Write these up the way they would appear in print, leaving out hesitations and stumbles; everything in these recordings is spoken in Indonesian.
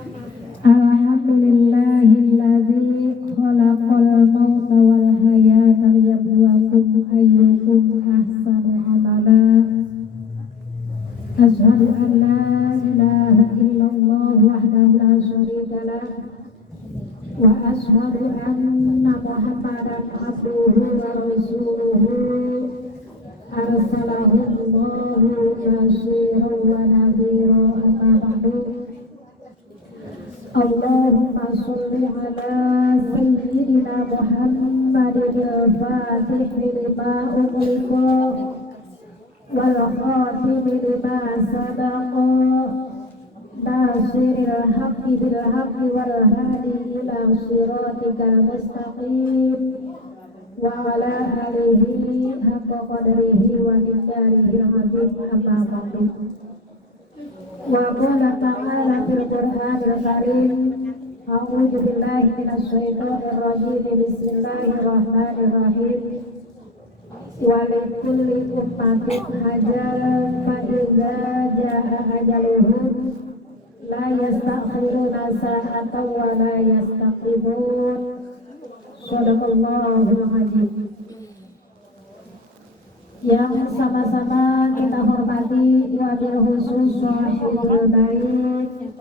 Alhamdulillahilladzi khalaqal mauta wal hayata liyabluwakum ayyukum ahsanu amala. Asyhadu an la ilaha illallah wahdahu la syarika lah wa asyhadu anna Muhammadan abduhu wa rasuluhu arsalahu Allahu basyiran wa nadhiran. Amma ba'du. Allahumma sholli ala sayyidina Muhammadin al-Fatihi lima ughliqa wal khatimi lima sabaqa nasiril haqqi bil haqqi wal hadi ila siratikal mustaqim wa ala alihi haqqa qadrihi wa miqdarihi al-azim. Amma ba'du. Wa qala ta'ala fil Qur'anil Karim, a'udzu billahi minasy syaithanir rajim, bismillahirrahmanirrahim. Wa likulli ummatin ajalun fa idza jaa ajaluhum la yastakhiruna sa'atan wa la yastaqdimun. Shadaqallahul azim. Yang sama-sama kita hormati wabil khusus sahibul bait,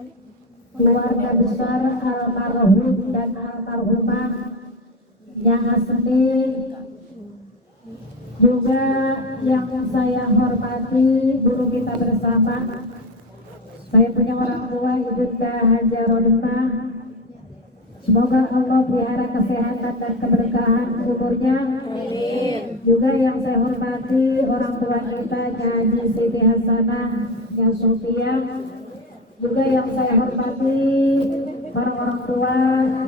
keluarga besar almarhum dan almarhumah yang asli, juga yang saya hormati guru kita bersama. Saya punya orang tua Ibunda Hajarodemah. Semoga Allah pelihara kesehatan dan keberkahan umurnya. Amin. Juga yang saya hormati orang tua kita Haji Siti Hasanah yang Sofia. Juga yang saya hormati para orang tua,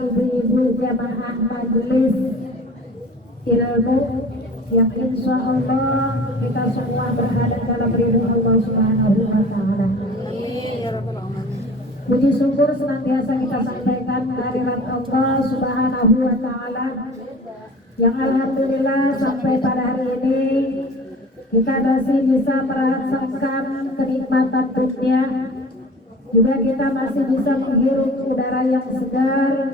ibu-ibu jamaah majelis ilmu yang insya Allah kita semua berada dalam ridho Allah Subhanahu wa Ta'ala. Puji syukur senantiasa kita sampaikan kehadirat Allah Subhanahu wa Ta'ala yang alhamdulillah sampai pada hari ini kita masih bisa merasakan kenikmatan dunia, juga kita masih bisa menghirup udara yang segar,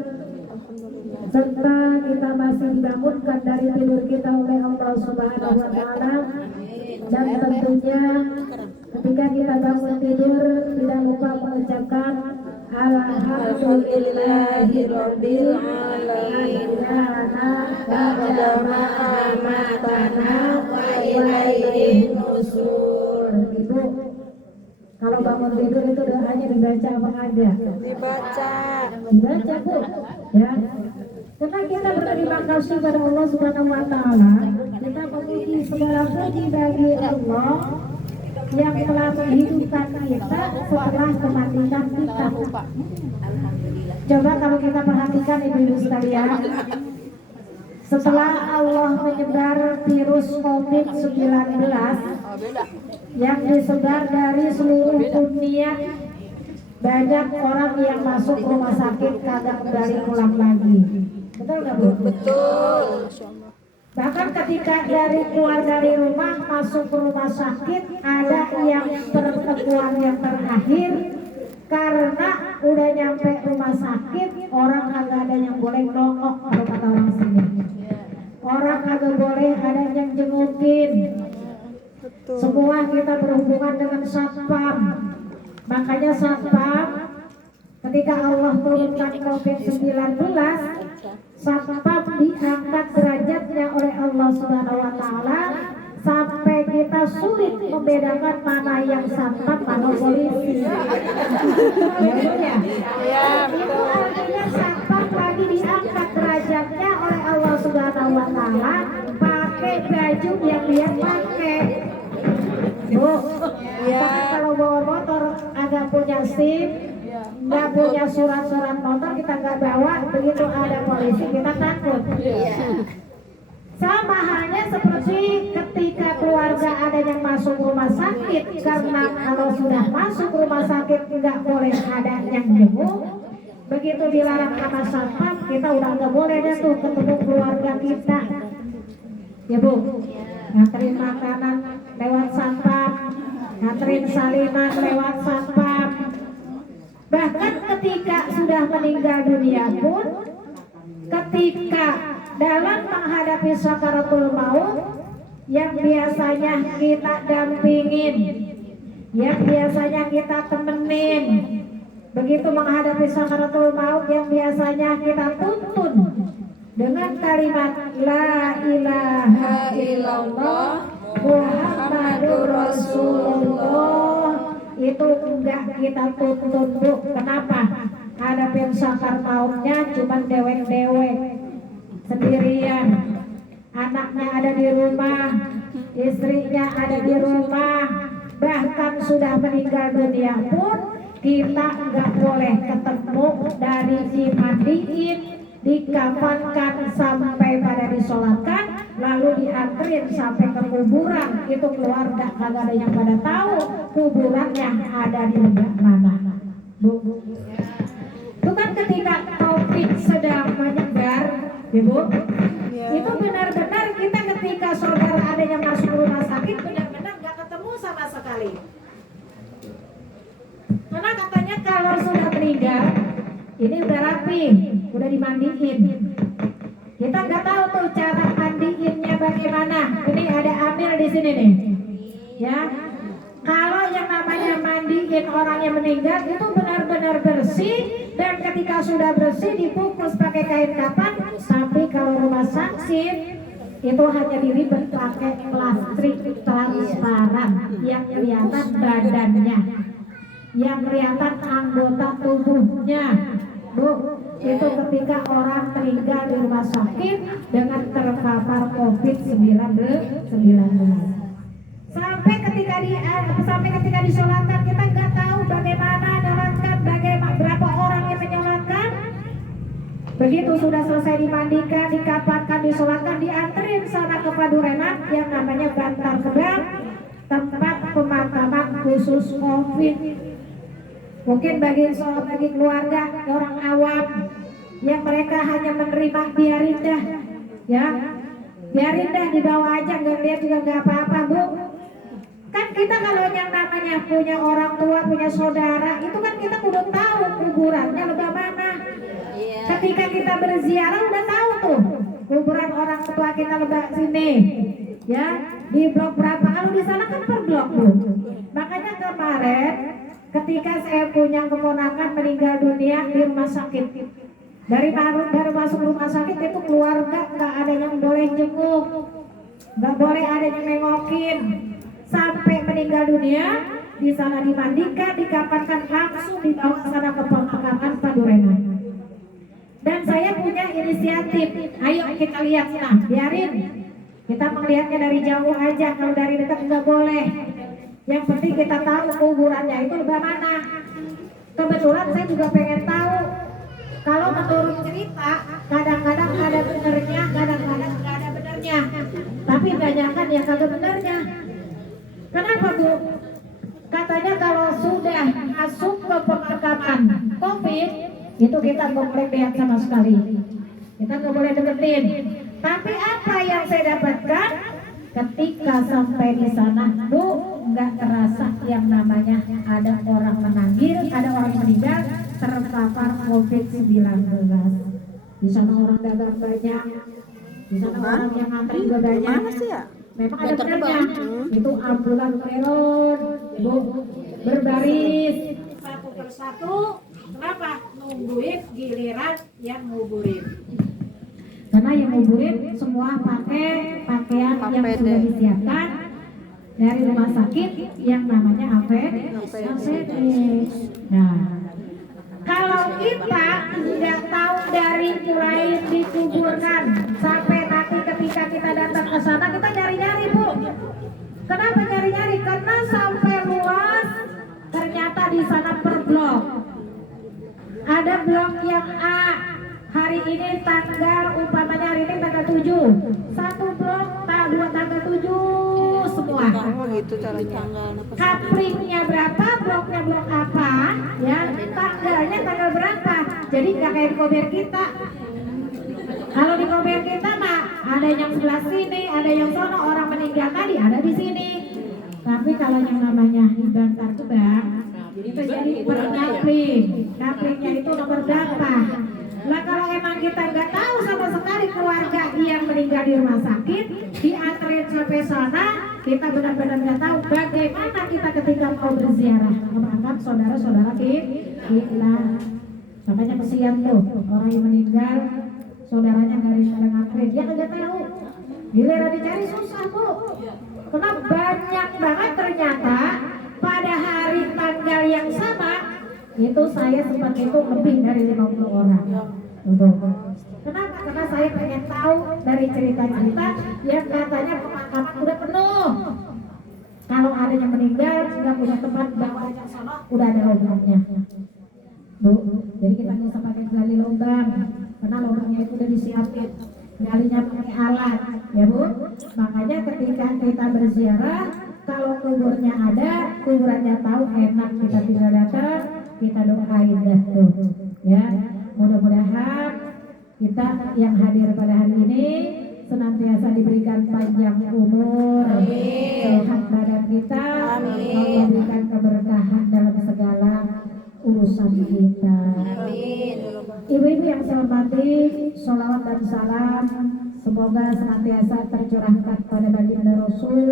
serta kita masih dibangunkan dari tidur kita oleh Allah Subhanahu wa Ta'ala. Dan tentunya ketika kita bangun tidur tidak lupa mengucapkan alhamdulillahirabbil alamin qadama amatana wa ilaihi nusur. Ibu, kalau bangun tidur itu doanya dibaca apa aja? Dibaca Bu, ya. Karena kita berterima kasih kepada Allah Subhanahu wa Ta'ala, kita memuji segala puji bagi Allah yang telah menghidupkan kita setelah kematian kita. Coba kalau kita perhatikan ibu-ibu sekalian, setelah Allah menyebar virus COVID-19 yang disebar dari seluruh dunia, banyak orang yang masuk rumah sakit kagak kembali pulang lagi. Betul nggak Bu? Betul. Bahkan ketika dari keluar dari rumah masuk ke rumah sakit, ada yang pertemuan yang terakhir karena udah nyampe rumah sakit orang kagak ada yang boleh nongok, kalau kata orang sini. Orang kagak boleh ada yang jengukin. Semua kita berhubungan dengan satpam. Makanya satpam ketika Allah turunkan COVID-19, satpam diangkat derajatnya oleh Allah Subhanahu wa Ta'ala sampai kita sulit membedakan mana yang satpam mana polisi. Ya, betul. Artinya satpam lagi diangkat derajatnya oleh Allah Subhanahu wa Ta'ala pakai baju yang dia pakai. Bu, ya. Kalau bawa motor agak punya SIM, nggak punya surat-surat motor, kita nggak bawa, begitu ada polisi kita takut. Sama halnya seperti ketika keluarga ada yang masuk rumah sakit, karena kalau sudah masuk rumah sakit nggak boleh ada yang jenguk. Begitu dilarang sama satpam, kita udah nggak boleh deh tuh ketemu keluarga kita. Ya Bu, nganterin makanan lewat satpam, nganterin salinan lewat satpam. Bahkan ketika sudah meninggal dunia pun, ketika dalam menghadapi sakaratul maut, yang biasanya kita dampingin, yang biasanya kita temenin, begitu menghadapi sakaratul maut, yang biasanya kita tuntun dengan kalimat la ilaha illallah Muhammadur Rasulullah, itu enggak kita tuntun, Bu. Kenapa? Hadapin sakar mautnya cuman dewek-dewek sendirian, anaknya ada di rumah, istrinya ada di rumah, bahkan sudah meninggal dunia pun kita nggak boleh ketemu dari dimandiin, dikafankan sampai pada disolatkan, lalu dianterin sampai ke kuburan. Itu keluarga kagak ada yang pada tahu kuburannya ada di mana, Bu. Itu kan ketika COVID sedang menyebar, Ibu, itu benar-benar kita ketika saudara ada yang masuk rumah sakit benar-benar nggak ketemu sama sekali. Karena katanya kalau sudah meninggal, ini udah rapi, udah dimandiin. Kita nggak tahu tuh cara mandiinnya bagaimana. Ini ada Amir di sini nih, ya. Kalau yang namanya mandiin orang yang meninggal itu benar-benar bersih, dan ketika sudah bersih dibungkus pakai kain kafan. Tapi kalau rumah sakit itu hanya diribet pakai plastik transparan yang kelihatan badannya, yang kelihatan anggota tubuhnya, Bu. Itu ketika orang meninggal di rumah sakit dengan terpapar COVID-19. Sampai ketika disolatkan kita nggak tahu bagaimana nyolatkan, bagaimana berapa orang yang menyolatkan. Begitu sudah selesai dimandikan, dikapankan, disolatkan, dianterin sana ke Padurenan yang namanya Bantar Gebang, tempat pemakaman khusus COVID. Mungkin bagi keluarga orang awam yang mereka hanya menerima biarin dah, ya, biarin dah, dibawa aja, nggak lihat juga nggak apa-apa, Bu. Kan kita kalau yang namanya punya orang tua, punya saudara, itu kan kita udah tahu kuburannya lebah mana. Ketika kita berziarah udah tahu tuh kuburan orang tua kita lebah sini, ya, di blok berapa. Kalau di sana kan per blok, Bu. Makanya kemarin ketika saya punya keponakan meninggal dunia di rumah sakit, dari baru masuk rumah sakit itu keluarga nggak ada yang boleh jenguk, nggak boleh ada yang nengokin. Sampai meninggal dunia di sana dimandikan, dikapankan, langsung dibawa ke sana ke pemakaman Padurenan. Dan saya punya inisiatif, ayo kita lihat, nah biarin kita melihatnya dari jauh aja, kalau dari dekat nggak boleh. Yang penting kita tahu kuburannya itu lebah mana. Kebetulan saya juga pengen tahu. Kalau menurut cerita, kadang-kadang ada benernya, kadang-kadang nggak ada benernya. Tapi kebanyakan ya kagak benernya. Kenapa, Bu? Katanya kalau sudah masuk ke pemakaman COVID, itu kita nggak boleh lihat sama sekali. Kita nggak boleh deketin. Tapi apa yang saya dapatkan ketika sampai di sana, Bu, nggak terasa yang namanya ada orang menanggil, ada orang meninggal terpapar COVID-19. Di sana orang dagang banyak, di sana orang yang ngantri juga banyak. Memang ada benernya, itu ambulan peron, Bu, berbaris satu persatu. Kenapa? Nungguin giliran yang nguburin. Karena yang nguburin semua pakai pakaian yang sudah disiapkan dari rumah sakit yang namanya APD. Nah, kalau kita nggak tahu dari mulai dikuburkan sampai nanti ketika kita datang ke sana, kita nyari-nyari, Bu. Kenapa nyari-nyari? Karena sampai luas, ternyata di sana per blok. Ada blok yang A, hari ini tanggal, umpamanya hari ini tanggal 7, satu blok, dua tanggal 7 semua. Oh gitu cara tanggal. Kaplingnya berapa, bloknya blok apa, ya, tanggalnya tanggal berapa. Jadi nggak kayak di kober kita. Kalau di kober kita mah ada yang sebelah sini, ada yang sono, orang meninggal tadi ada di sini. Tapi kalau yang namanya Bantar Gebang, itu jadi bernapling. Naplingnya itu nomor berapa? Lah kalau emang kita nggak tahu sama sekali keluarga yang meninggal di rumah sakit, dianterin sampai sana, kita benar-benar nggak tahu bagaimana kita ketika mau berziarah memakamkan saudara-saudara kita. Makanya kesian tuh orang yang meninggal, saudaranya dari nganterin, dia nggak tahu. Giliran dicari susah bu. Karena banyak banget ternyata pada hari tanggal yang sama itu saya sempat itu lebih dari 50 orang. Kenapa? Karena saya pengen tahu dari cerita-cerita yang katanya pemakaman udah penuh. Kalau ada yang meninggal nggak punya tempat bawa aja sana, udah ada lubangnya. Bu, jadi kita nggak usah pakai gali lubang, karena lubangnya itu udah disiapin. Galinya pakai alat, ya bu. Makanya ketika kita berziarah, kalau kuburnya ada, kuburannya tahu enak, kita tinggal datang, kita doain dah tuh, ya. Mudah-mudahan kita yang hadir pada hari ini senantiasa diberikan panjang umur, sehat badan kita, Allah berikan keberkahan dalam segala urusan kita. Ibu-ibu yang saya hormati, sholawat dan salam semoga senantiasa tercurahkan pada baginda Rasul,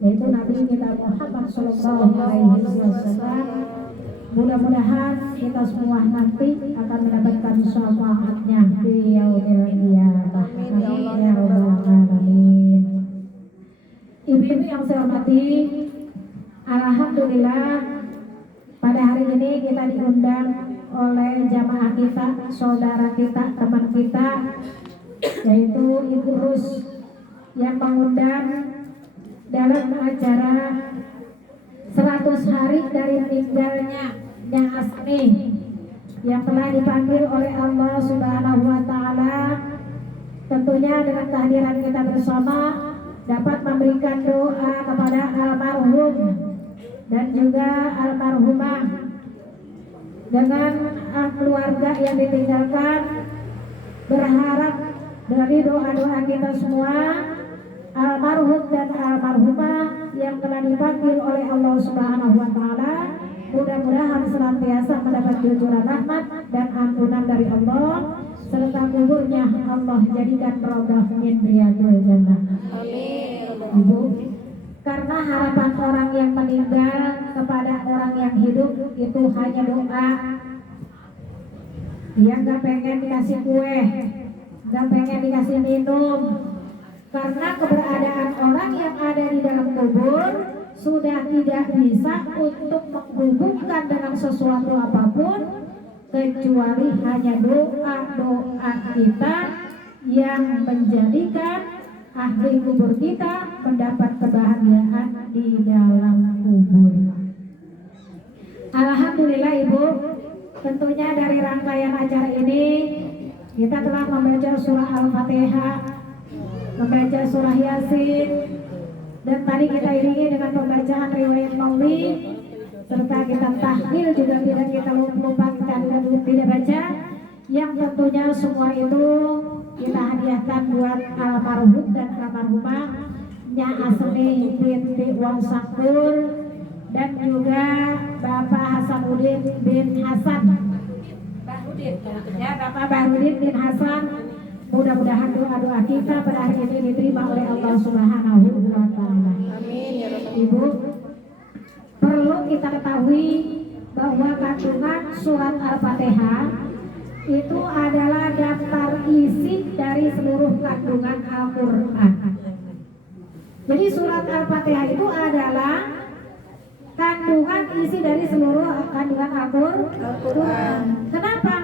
yaitu Nabi kita Muhammad Sallallahu Alaihi Wasallam. Mudah-mudahan kita semua nanti akan mendapatkan syafaatnya di yaumil qiyamah. Amin ya rabbal alamin. Ibu-ibu yang saya hormati, alhamdulillah pada hari ini kita diundang oleh jamaah kita, saudara kita, teman kita, yaitu Ibu Rus yang mengundang dalam acara 100 hari dari meninggalnya Nyang Asmi yang telah dipanggil oleh Allah Subhanahu wa Ta'ala. Tentunya dengan kehadiran kita bersama dapat memberikan doa kepada almarhum dan juga almarhumah, dengan keluarga yang ditinggalkan. Berharap dari doa-doa kita semua, almarhum dan almarhumah yang telah dipanggil oleh Allah Subhanahu wa Ta'ala, mudah-mudahan senantiasa mendapat jujuran rahmat dan ampunan dari Allah, serta kuburnya Allah jadikan raudhah min riyadil jannah. Amin. Ibu, karena harapan orang yang meninggal kepada orang yang hidup itu hanya doa. Dia nggak pengen dikasih kue, nggak pengen dikasih minum, karena keberadaan orang yang ada di dalam kubur sudah tidak bisa untuk menghubungkan dengan sesuatu apapun kecuali hanya doa-doa kita yang menjadikan ahli kubur kita mendapat kebahagiaan di dalam kubur. Alhamdulillah Ibu, tentunya dari rangkaian acara ini kita telah membaca surah Al-Fatihah, membaca surah Yasin, dan tadi kita iringi dengan pembacaan riwayat Maulid, serta kita tahlil juga tidak kita lupakan dan tidak baca, yang tentunya semua itu kita hadiahkan buat almarhum dan almarhumah Nyang Asmi binti Wang Sakur dan juga Bapak Hasanuddin bin Hasan, ya Bapak Bahrudin bin Hasan. Mudah-mudahan doa-doa kita pada hari ini diterima oleh Allah Subhanahu wa Ta'ala. Ibu, perlu kita ketahui bahwa kandungan surat Al-Fatihah itu adalah daftar isi dari seluruh kandungan Al-Quran. Jadi surat Al-Fatihah itu adalah kandungan isi dari seluruh kandungan Al-Quran. Kenapa?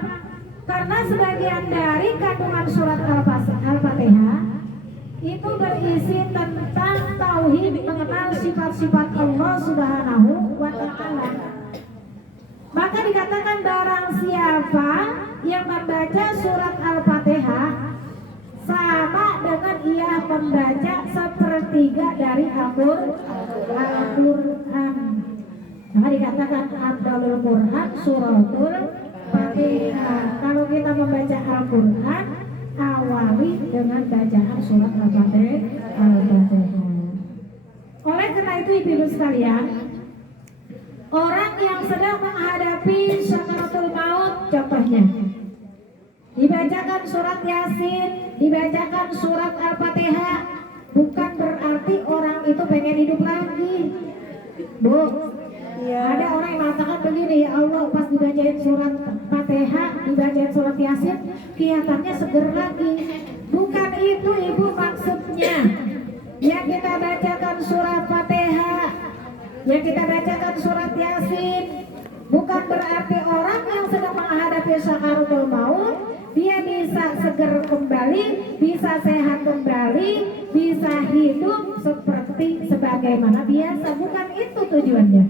Karena sebagian dari kandungan surat Al-Fatihah itu berisi tentang tauhid, mengenal sifat-sifat Allah Subhanahu wa Ta'ala. Maka dikatakan barang siapa yang membaca surat Al-Fatihah sama dengan ia membaca sepertiga dari Al-Quran. Maka dikatakan Afdalul Quran suratul Fatihah. Kalau kita membaca Al-Quran, awali dengan bacaan surat Al-Fatihah. Oleh karena itu ibu-ibu sekalian, orang yang sedang menghadapi sakaratul maut contohnya. Dibacakan surat Yasin, dibacakan surat Al-Fatihah, bukan berarti orang itu pengen hidup lagi. Bu, ada orang yang mengatakan begini, ya Allah pas dibacain surat Fatihah, dibacain surat Yasin, kelihatannya seger lagi. Bukan itu ibu maksudnya. Yang kita bacakan surat Fatihah, yang kita bacakan surat Yasin, bukan berarti orang yang sedang menghadapi sakaratul maut dia bisa seger kembali, bisa sehat kembali, bisa hidup seperti sebagaimana biasa. Bukan itu tujuannya.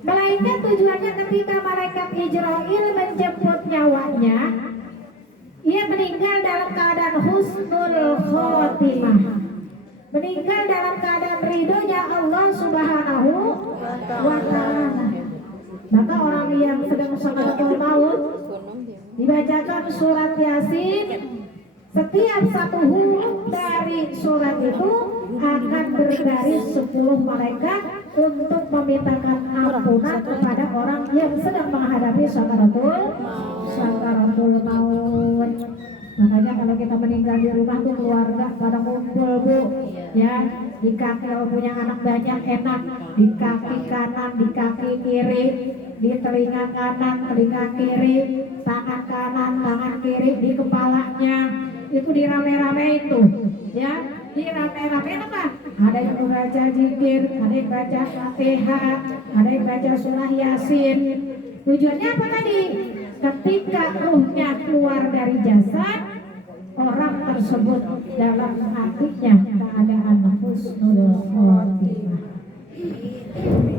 Melainkan tujuannya ketika malaikat Israil menjemput nyawanya, ia meninggal dalam keadaan husnul khotimah, meninggal dalam keadaan ridhonya Allah Subhanahu wa ta'ala. Maka orang yang sedang sakaratul maut dibacakan surat Yasin, setiap satu huruf dari surat itu akan berbaris 10 malaikat untuk memintakan ampunan kepada orang yang sedang menghadapi sakaratul maut. Makanya kalau kita meninggal di rumah tuh keluarga pada kumpul bu, ya di kaki kalau punya anak banyak enak, di kaki kanan, di kaki kiri, di telinga kanan, telinga kiri, tangan kanan, tangan kiri, di kepalanya itu dirame-rame itu, ya dirame-rame apa? Ada yang membaca zikir, ada yang baca Fatihah, ada yang baca surah Yasin. Tujuannya apa tadi? Ketika ruhnya keluar dari jasad, orang tersebut dalam hatinya keadaan husnul khotimah.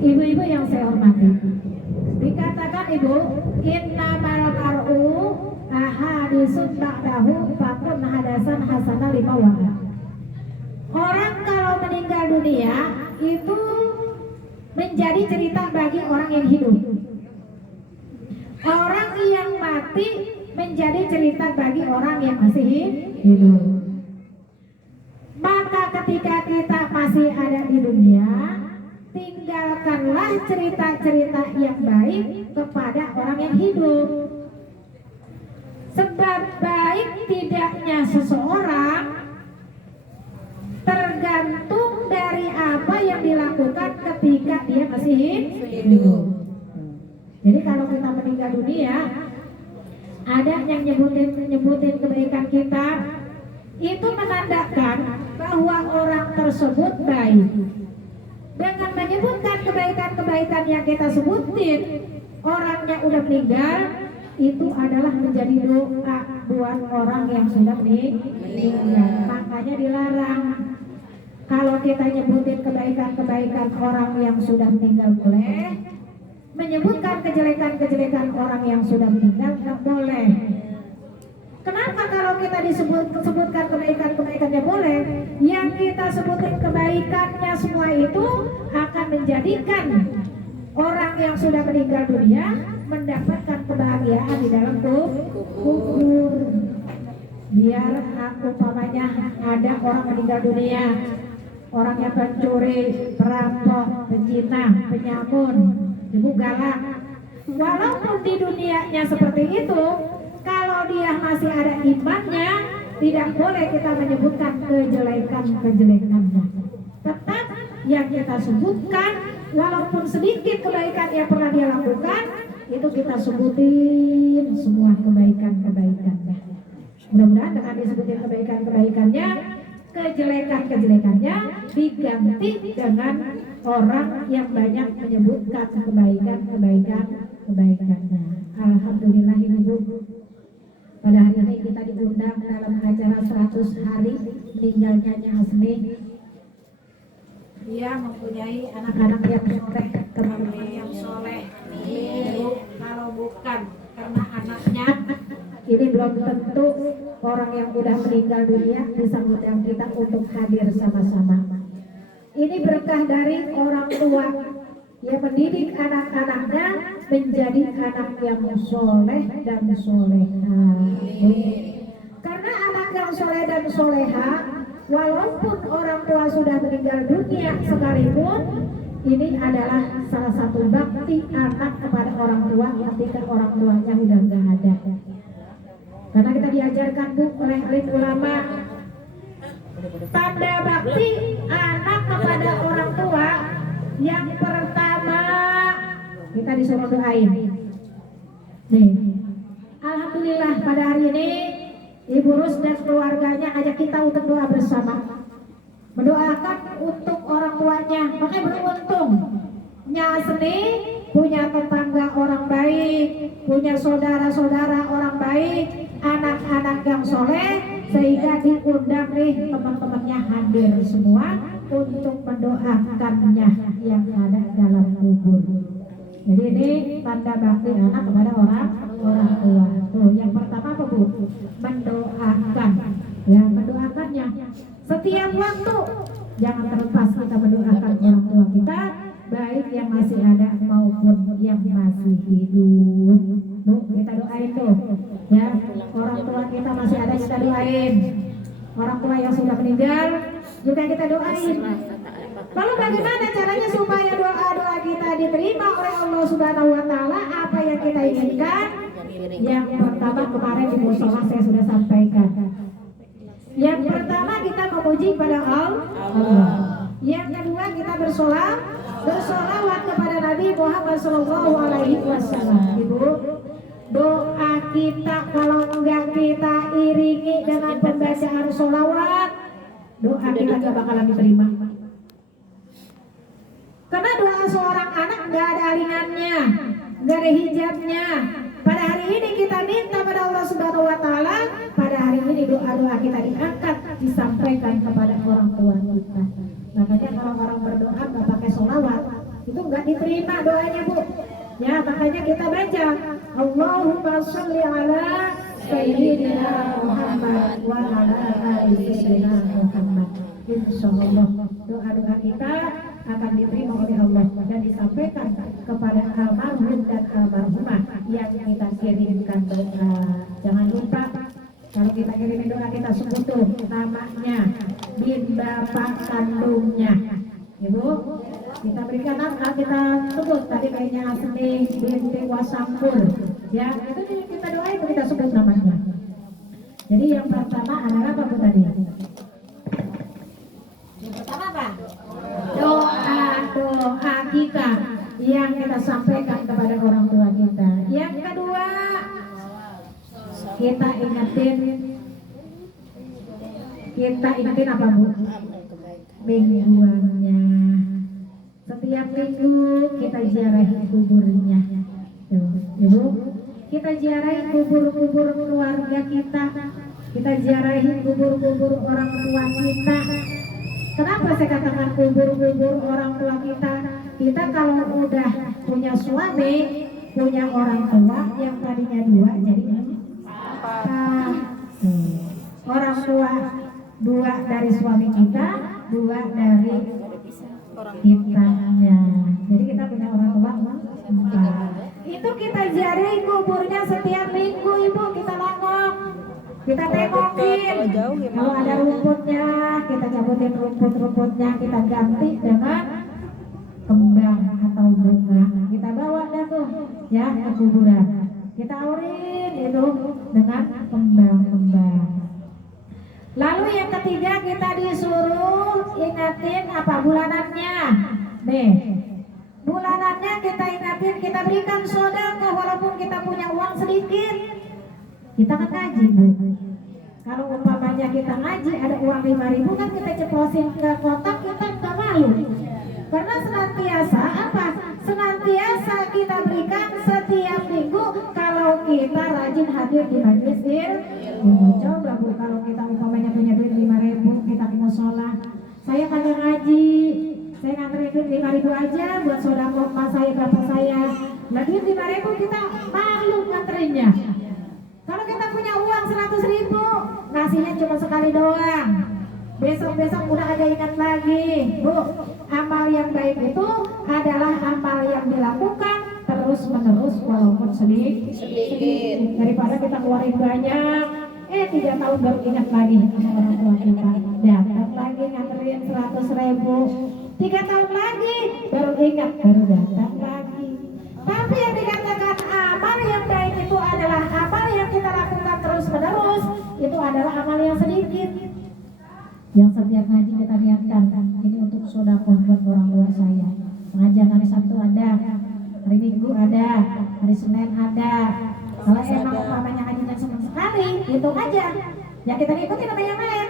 Ibu-ibu yang saya hormati, dikatakan ibu, innamal mar'u ahadisun ba'dahu fakun hadasan hasanah lima wa'a. Orang kalau meninggal dunia itu menjadi cerita bagi orang yang hidup. Orang yang mati menjadi cerita bagi orang yang masih hidup. Maka ketika kita masih ada di dunia, tinggalkanlah cerita-cerita yang baik kepada orang yang hidup. Sebab baik tidaknya seseorang tergantung dari apa yang dilakukan ketika dia masih hidup. Jadi kalau kita meninggal dunia, ada yang nyebutin kebaikan kita, itu menandakan bahwa orang tersebut baik. Dengan menyebutkan kebaikan-kebaikan yang kita sebutin, orangnya udah meninggal, itu adalah menjadi doa buat orang yang sudah meninggal. Makanya dilarang. Kalau kita nyebutin kebaikan-kebaikan orang yang sudah meninggal boleh, menyebutkan kejelekan-kejelekan orang yang sudah meninggal nggak boleh. Kenapa kalau kita sebutkan kebaikan-kebaikannya boleh? Yang kita sebutin kebaikannya semua itu akan menjadikan orang yang sudah meninggal dunia mendapatkan kebahagiaan di dalam kubur. Biar aku umpamanya ada orang meninggal dunia, orang yang pencuri, perampok, pezina, penyamun, ibu galak. Walaupun di dunianya seperti itu, kalau dia masih ada imannya, tidak boleh kita menyebutkan kejelekan-kejelekannya. Tetap yang kita sebutkan, walaupun sedikit kebaikan yang pernah dia lakukan, itu kita sebutin semua kebaikan-kebaikannya. Mudah-mudahan dengan disebutin kebaikan-kebaikannya, kejelekan-kejelekannya diganti dengan orang yang banyak menyebutkan kebaikan-kebaikannya. Alhamdulillah ibu. Pada hari ini kita diundang dalam acara 100 hari meninggalnya Asmi. Dia mempunyai anak-anak yang soleh, teman-teman yang soleh. Kalau bukan karena anaknya, ini belum tentu orang yang sudah meninggal dunia bisa mengundang kita untuk hadir sama-sama. Ini berkah dari orang tua yang mendidik anak-anaknya menjadi anak yang soleh dan soleha. Karena anak yang soleh dan soleha, walaupun orang tua sudah meninggal dunia sekalipun, Ini adalah salah satu bakti anak kepada orang tua ketika orang tuanya udah nggak ada. Karena kita diajarkan Bu oleh alim ulama, tanda bakti anak kepada orang tua yang pertama kita disuruh doain. Nih, alhamdulillah pada hari ini Ibu Rus dan keluarganya ajak kita untuk doa bersama, mendoakan untuk orang tuanya. Makanya beruntung Nya Seni punya tetangga orang baik, punya saudara-saudara orang baik, anak-anak yang soleh, sehingga diundang nih teman-temannya hadir semua untuk mendoakannya yang ada dalam kubur. Jadi ini tanda bakti anak kepada orang tua. Tuh, yang pertama apa Bu? Mendoakan. Ya, mendoakannya setiap waktu. Jangan terlepas kita mendoakan orang tua kita, baik yang masih ada maupun yang masih hidup. Tuh, kita doain tuh. Ya, orang tua kita masih ada, kita doain. Orang tua yang sudah meninggal juga kita doain. Lalu bagaimana caranya supaya doa-doa kita diterima oleh Allah Subhanahu wa taala? Apa yang kita inginkan? Yang pertama kemarin di mushola saya sudah sampaikan. Yang pertama kita memuji pada Allah. Yang kedua kita bersolawat kepada Nabi Muhammad SAW. Ibu, doa kita kalau enggak kita iringi dengan pembacaan solawat, doa kita enggak bakalan diterima. Karena doa seorang anak enggak ada alingannya, enggak ada hijabnya. Pada hari ini kita minta pada Allah Subhanahu wa taala, pada hari ini doa-doa kita diangkat, disampaikan kepada orang tua kita. Makanya kalau orang berdoa enggak pakai sholawat, itu enggak diterima doanya Bu. Ya, makanya kita baca Allahumma sholli ala sayyidina Muhammad wa ala ali sayyidina Muhammad. Insyaallah doa-doa kita akan diterima oleh Allah dan disampaikan kepada almarhum dan almarhumah yang kita kirimkan doa. Jangan lupa kalau kita kirimin doa kita sebut tuh namanya, bin bapak kandungnya. Ibu, kita berikan nama, kita sebut tadi kayaknya Seni binti Wasampur. Ya, itu kita doain, kita sebut namanya. Jadi yang pertama adalah apa Bu tadi? Yang pertama apa? Doa kita yang kita sampaikan kepada orang tua kita. Yang kedua, kita ingetin apa Bu? Mingguannya. Setiap minggu kita ziarahi kuburnya. Ibu, kita ziarahi kubur-kubur keluarga kita. Kita ziarahi kubur-kubur orang tua kita. Kenapa saya katakan kubur-kubur orang tua kita? Kita kalau udah punya suami, punya orang tua yang tadinya 2 jadi 4. Orang tua 2 dari suami kita, 2 dari kitanya. Jadi kita punya orang tua 4. Itu kita ziarahi kuburnya setiap minggu Ibu, kita nengok. Kita tengokin, kalau ada rumputnya, kita cabutin rumput-rumputnya, kita ganti dengan kembang atau bunga. Kita bawa dah tuh, ya ke kuburan. Kita aurin itu dengan kembang-kembang. Lalu yang ketiga kita disuruh ingatin apa bulanannya. Nih, bulanannya kita ingatin, kita berikan sedekah walaupun kita punya uang sedikit. Kita kan ngaji Bu. Kalau umpamanya kita ngaji ada uang 5.000 kan kita ceplosin ke kotak, kita nggak malu. Karena senantiasa apa? Senantiasa kita berikan setiap minggu kalau kita rajin hadir di majelis ilmu. Coba Bu, kalau kita umpamanya punya duit 5.000 kita ke musola. Saya kagak ngaji, saya nganterin duit 5.000 aja buat saudara emak saya, bapak saya. Lagi 5.000 kita malu nganterinnya. Kalau kita punya uang 100.000, ngasihnya cuma sekali doang. Besok-besok udah ada ingat lagi. Bu, amal yang baik itu adalah amal yang dilakukan terus-menerus walaupun sedikit. Daripada kita keluarin banyak, 3 tahun baru ingat lagi sama orang tua kita. datang lagi nganterin 100.000. 3 tahun lagi baru ingat, baru datang lagi. Tapi yang dikatakan amal yang baik itu adalah amal yang kita lakukan terus menerus. Itu adalah amal yang sedikit, yang setiap ngaji kita niatkan ini untuk sedekah buat orang tua saya. Pengajian hari Sabtu ada, hari Minggu ada, hari Senin ada. Kalau emang umpamanya ngajinya sekali, hitung aja. Ya kita ngikutin sama yang lain.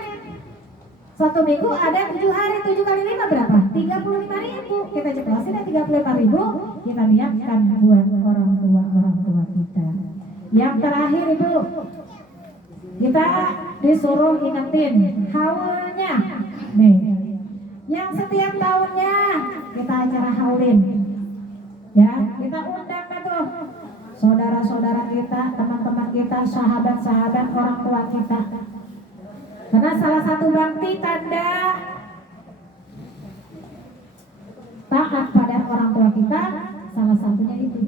1 minggu ada 7 hari, 7 kali 5 berapa? 35.000. Kita jelasin ya 35.000. Kita niatkan buat orang tua kita. Yang terakhir Ibu, kita disuruh ingetin haulnya. Nih, yang setiap tahunnya kita acara haulin. Ya, kita undang tuh saudara-saudara kita, teman-teman kita, sahabat-sahabat orang tua kita. Karena salah satu bakti tanda taat pada orang tua kita, salah satunya itu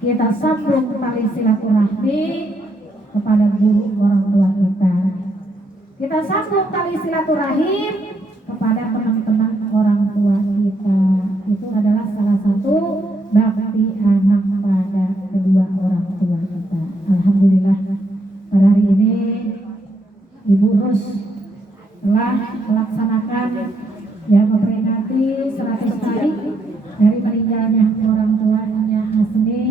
kita sambung tali silaturahmi kepada guru orang tua kita. Kita sambung tali silaturahim kepada teman-teman orang tua kita. Itu adalah salah satu bakti anak pada kedua orang tua kita. Alhamdulillah pada hari ini Ibu Rus telah melaksanakan yang memperingati 100 hari dari meninggalnya orang tuanya Asni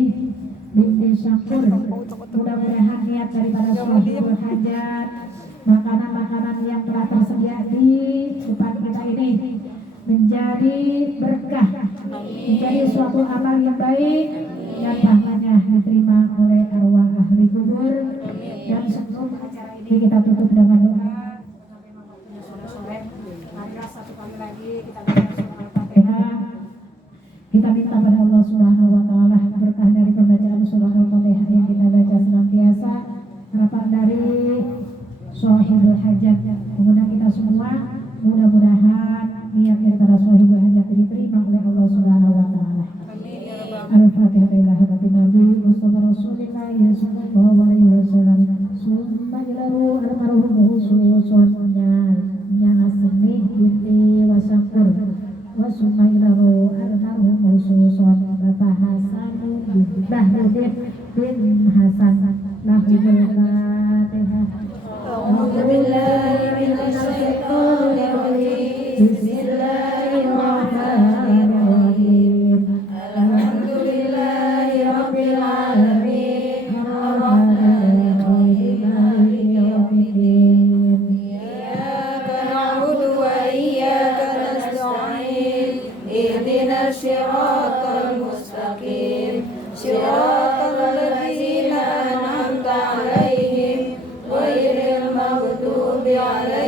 binti Syamkur. Mudah-mudahan niat daripada Syahidul Hajat, makanan-makanan yang telah tersedia di depan kita ini menjadi berkah, menjadi suatu amal yang baik dan pahalanya diterima oleh arwah ahli kubur. Dan sebelum acara ini kita tutup dengan doa. Sore-sore, marilah satu kali lagi kita baca surah Al-Fatihah. Kita minta pada Allah Subhanahu wa taala berkah dari pembacaan surah Al-Fatihah yang kita baca senantiasa, harapan dari Shahidul Hajat. Mengundang kita semua, mudah-mudahan niat daripada Shahidul Hajat diterima oleh Allah Subhanahu wa taala. Al-Fatihah ila hadatin Nabi Mustafa Rasulullah sallallahu alaihi wasallam. Summa ilaru al-marhum khususnya yang asli binti Wasakur. Wa summa ilaru al-marhum khususnya Bapak Hasan bin Bahrudin bin Hasan. Lahul Fatihah. A'udzu billahi minasy syaithanir rajim. Bismillahirrahmanirrahim. Alhamdulillahi rabbil alamin. Arrahmanirrahim. Maliki yaumiddin. Iyyaka na'budu wa iyyaka nasta'in. Ihdinas siratal mustaqim. Siratal ladzina an'amta 'alaihim ghairil maghdubi 'alaihim